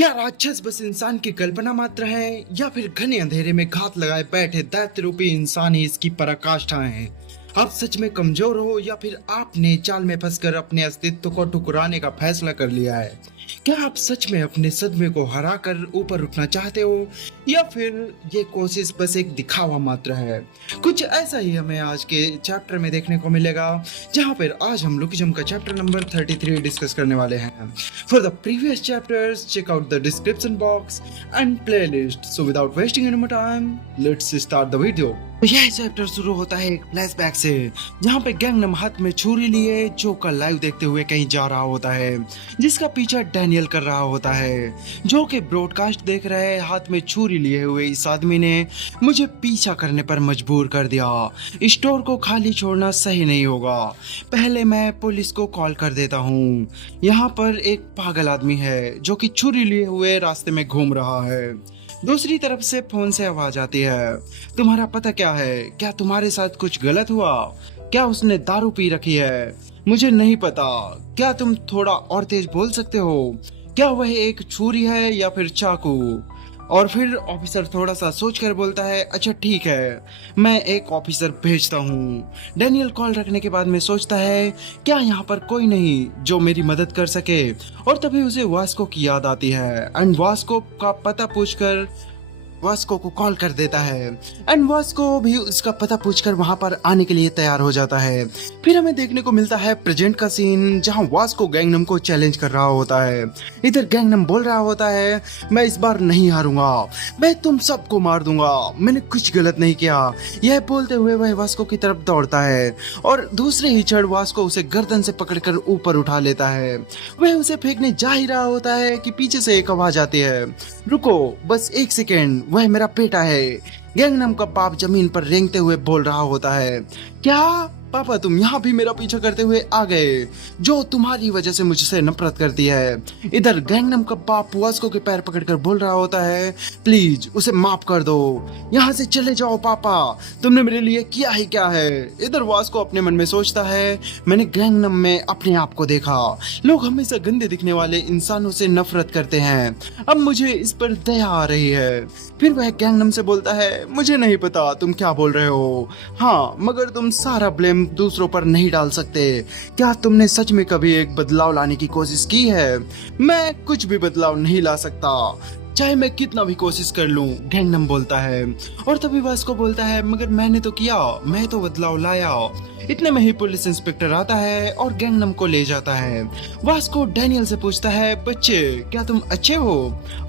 क्या राक्षस बस इंसान की कल्पना मात्र है या फिर घने अंधेरे में घात लगाए बैठे दैत्य रूपी इंसान ही इसकी पराकाष्ठा है। आप सच में कमजोर हो या फिर आपने चाल में फंसकर अपने अस्तित्व को ठुकराने का फैसला कर लिया है। क्या आप सच में अपने सदमे को हराकर ऊपर उठना चाहते हो या फिर ये कोशिश बस एक दिखावा मात्र है। कुछ ऐसा ही हमें आज के चैप्टर में देखने को मिलेगा, जहां पर आज हम लुकिज्म का चैप्टर नंबर 33 डिस्कस करने वाले हैं। For the previous chapters check out the description box and playlist. So without wasting any more time let's start the video. तो यह चैप्टर शुरू होता है एक फ्लैशबैक से, जहां पे गैंगनम हाथ में छुरी लिए जोकर लाइव देखते हुए कहीं जा रहा होता है, जिसका पीछा डैनियल कर रहा होता है। जो कि ब्रॉडकास्ट देख रहे हाथ में छुरी लिए हुए इस आदमी ने मुझे पीछा करने पर मजबूर कर दिया। स्टोर को खाली छोड़ना सही नहीं होगा, पहले मैं पुलिस को कॉल कर देता हूँ। यहाँ पर एक पागल आदमी है जो कि छुरी लिए हुए रास्ते में घूम रहा है। दूसरी तरफ से फोन से आवाज आती है, तुम्हारा पता क्या है? क्या तुम्हारे साथ कुछ गलत हुआ? क्या उसने दारू पी रखी है? मुझे नहीं पता। क्या तुम थोड़ा और तेज बोल सकते हो? क्या वह एक छुरी है या फिर चाकू? और फिर ऑफिसर थोड़ा सा सोचकर बोलता है, अच्छा ठीक है, मैं एक ऑफिसर भेजता हूँ। डैनियल कॉल रखने के बाद में सोचता है, क्या यहाँ पर कोई नहीं जो मेरी मदद कर सके? और तभी उसे वास्को की याद आती है एंड वास्को का पता पूछकर वास्को को कॉल कर देता है एंड वास्को भी उसका पता पूछकर वहां पर आने के लिए तैयार हो जाता है। फिर हमें देखने को मिलता है प्रेजेंट का सीन, जहां वास्को गैंगनम को चैलेंज कर रहा होता है। इधर गैंगनम बोल रहा होता है, मैं इस बार नहीं हारूंगा, मैं तुम सबको मार दूंगा, मैंने कुछ गलत नहीं किया। यह बोलते हुए वह वास्को की तरफ दौड़ता है और दूसरे ही क्षण वास्को उसे गर्दन से पकड़कर ऊपर उठा लेता है। वह उसे फेंकने जा ही रहा होता है कि पीछे से एक आवाज आती है, रुको बस एक सेकेंड, वह मेरा बेटा है। गैंगनम का बाप जमीन पर रेंगते हुए बोल रहा होता है, क्या पापा तुम यहाँ भी मेरा पीछा करते हुए आ गए, जो तुम्हारी वजह से मुझसे नफरत करती है। इधर गैंगनम का बाप वास्को के पैर पकड़कर बोल रहा होता है, प्लीज उसे माफ कर दो, यहाँ से चले जाओ पापा, तुमने मेरे लिए किया ही क्या है। इधर वास्को अपने मन में सोचता है, मैंने गैंगनम में अपने आप को देखा, लोग हमेशा गंदे दिखने वाले इंसानों से नफरत करते हैं, अब मुझे इस पर दया आ रही है। फिर वह गैंगनम से बोलता है, मुझे नहीं पता तुम क्या बोल रहे हो, हाँ मगर तुम सारा ब्लेम दूसरों पर नहीं डाल सकते। क्या तुमने सच में कभी एक बदलाव लाने की कोशिश की है? मैं कुछ भी बदलाव नहीं ला सकता, चाहे मैं कितना भी कोशिश कर लूं, गैंगनम बोलता है। और तभी वास्को बोलता है, मगर मैंने तो किया, मैं तो बदलाव लाया। इतने में ही पुलिस इंस्पेक्टर आता है और गैंगनम को ले जाता है। वास्को डैनियल से पूछता है, बच्चे क्या तुम अच्छे हो?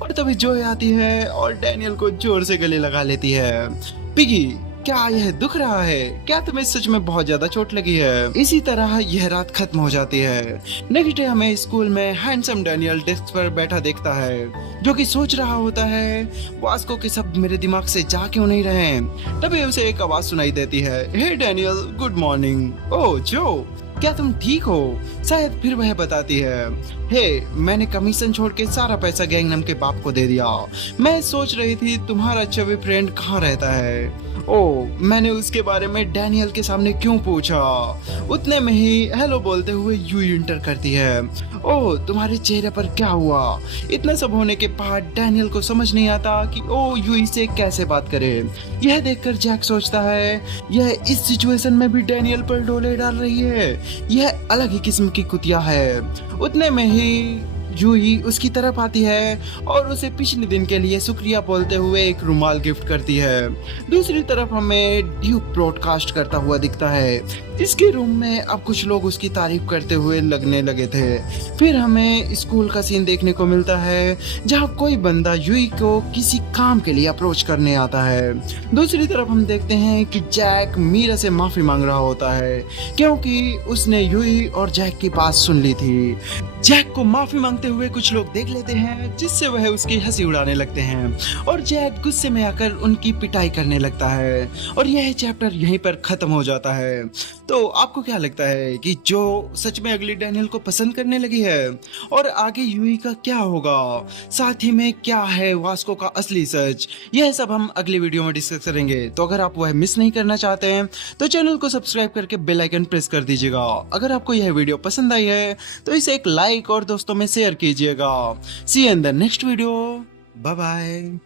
और तभी जोय आती है और डैनियल को जोर से गले लगा लेती है। पिगी क्या यह दुख रहा है? क्या तुम्हें सच में बहुत ज्यादा चोट लगी है? इसी तरह यह रात खत्म हो जाती है। नेक्स्ट डे हमें स्कूल में हैंडसम डैनियल डेस्क पर बैठा देखता है, जो कि सोच रहा होता है, वास्को के शब्द मेरे दिमाग से जा क्यों नहीं रहे। तभी उसे एक आवाज सुनाई देती है, हे डैनियल गुड मॉर्निंग। ओह जो, क्या तुम ठीक हो? शायद फिर वह बताती है, हे मैंने कमीशन छोड़ के सारा पैसा गैंगनम के बाप को दे दिया। मैं सोच रही थी तुम्हारा चवी फ्रेंड कहाँ रहता है। ओ मैंने उसके बारे में डैनियल के सामने क्यों पूछा। उतने में ही हेलो बोलते हुए यूई इंटर करती है। ओह तुम्हारे चेहरे पर क्या हुआ? इतना सब होने के बाद डैनियल को समझ नहीं आता कि ओ यूई से कैसे बात करे। यह देखकर जैक सोचता है, यह इस सिचुएशन में भी डैनियल पर डोले डाल रही है, यह अलग ही किस्म की कुतिया है। उतने में ही जूही उसकी तरफ आती है और उसे पिछले दिन के लिए शुक्रिया बोलते हुए एक रुमाल गिफ्ट करती है। दूसरी तरफ हमें ड्यूक ब्रॉडकास्ट करता हुआ दिखता है, जिसके रूम में अब कुछ लोग उसकी तारीफ करते हुए लगने लगे थे। फिर हमें स्कूल का सीन देखने को मिलता है, जहां कोई बंदा यूई को किसी काम के लिए अप्रोच करने आता है। दूसरी तरफ हम देखते हैं कि जैक मीरा से माफी मांग रहा होता है, क्योंकि उसने यूई और जैक की बात सुन ली थी। जैक को माफी मांगते हुए कुछ लोग देख लेते हैं, जिससे वह उसकी हंसी उड़ाने लगते हैं और जैक गुस्से में आकर उनकी पिटाई करने लगता है। और यह चैप्टर यहीं पर खत्म हो जाता है। तो आपको क्या लगता है कि जो सच में अगली डैनियल को पसंद करने लगी है, और आगे यूई का क्या होगा, साथ ही में क्या है वास्को का असली सच, यह सब हम अगली वीडियो में डिस्कस करेंगे। तो अगर आप वह मिस नहीं करना चाहते हैं तो चैनल को सब्सक्राइब करके बेल आइकन प्रेस कर दीजिएगा। अगर आपको यह वीडियो पसंद आई है तो इसे एक लाइक और दोस्तों में शेयर कीजिएगा। See you in the next video, bye bye.